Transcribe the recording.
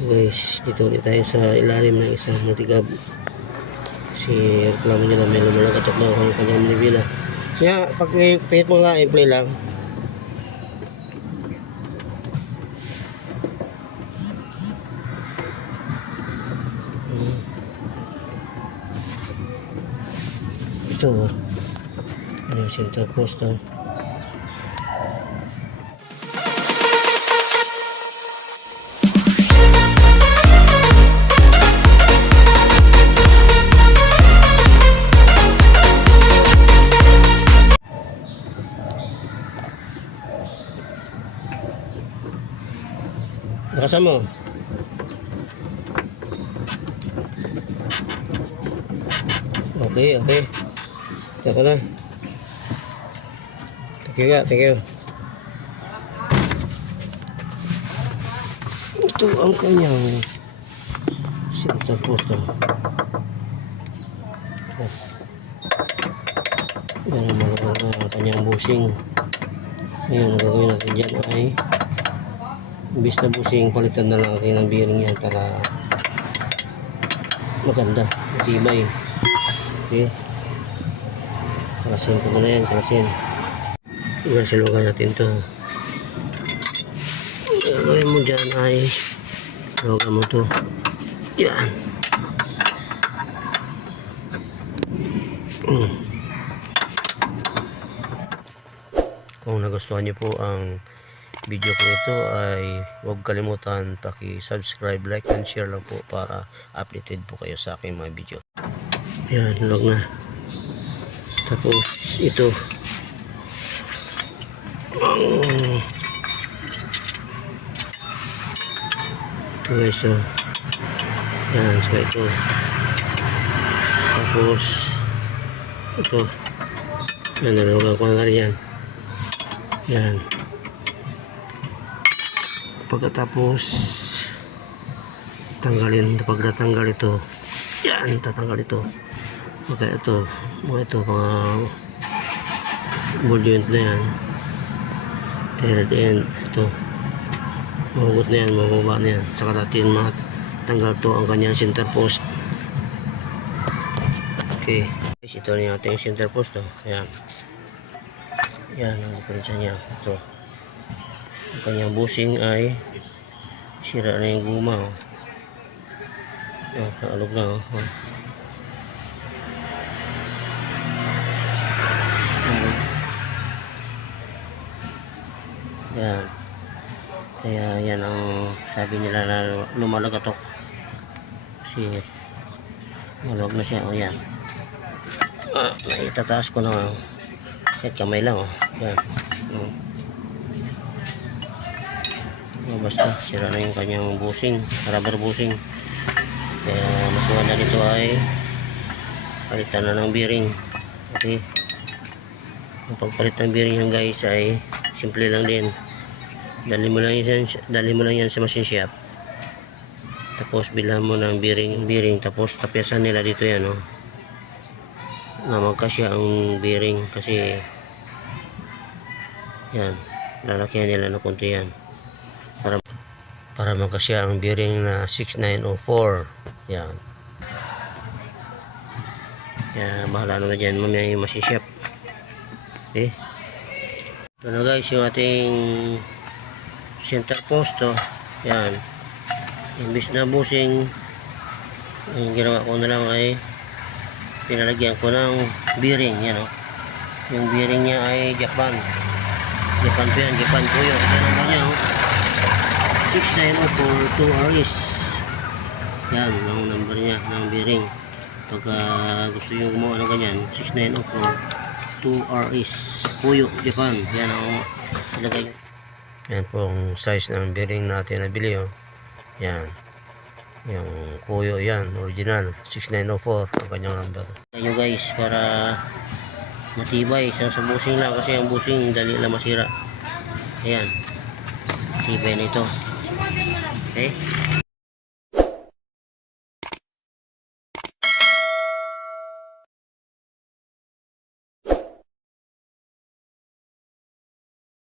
Guys, dito ulit tayo sa ilalim ng isang multicab. Si reklamo nila may lumalagatok daw ang kanyang manibela. Siya, pag pihit mo nga, i-play lang. Ito, ano yung center post daw. Nakasan mo. Okay. Teka na. Thank you. Ito ang kanyang center post. Yan ang kanyang bushing. Ngayon, ang gagawin natin dyan ay imbis na bushing, palitan na lang natin ang bearing yan para maganda, matibay. Okay, kalasin ko muna yan, kalasin natin to. Gagawin mo dyan ay lugan mo to yan. Kung nagustuhan niyo po ang video ko ito ay huwag kalimutan paki-subscribe, like and share lang po para updated po kayo sa aking mga video. Yan, log na. Tapos ito guys, so yan, so ito. Tapos ito yan, nalogan ko na rin yan. Pagkatapos tanggalin, pag natanggal ito yan, tatanggal ito. Okay, ito mga ball joint na yan, third end, ito mahugot na yan, mababa na yan. Saka natin matanggal to ang kanyang center post. Okay guys, ito na yung ating center post. Yan ang diferensya niya. Ito ang kanyang bushing ay sira na yung guma. Naalog na. Yan. Kaya yan ang sabi nila na lumalagatok. Kasi malog na siya. O yan. Itataas ko na. Kahit kamay lang. Yan. Basta sira na yung kanyang bushing, rubber bushing. Kaya mas maganda nito ay palitan na ng bearing. Okay, ang pagpalit ng bearing yan guys ay simple lang din. Dali mo lang yan sa machine shop, tapos bilhan mo ng bearing, tapos tapyasan nila dito yan na magkasya ang bearing. Kasi yan, lalakyan nila na konti yan para magkasya ang bearing na 6904. Yan. Kaya bahala na dyan mamaya yung masiship. Okay, ito na guys yung ating center post. Yan, imbis na bushing, yung ginawa ko na lang ay pinalagyan ko ng bearing. Yan yung bearing niya ay Japan po yan, Japan po yun. Ito naman niya 6904 2RS. Yan ang number niya ng bearing. Pagka gusto nyo gumawa ng ganyan, 6904 2RS Puyo, Japan. Yan ang ilagay. Yan po ang size ng bearing natin nabili. Yan yung Puyo, yan original 6904 ang kanyang number. Ayan guys, para matibay sa bushing lang, kasi ang bushing dali lang masira. Ayan, tibay na ito. Okay.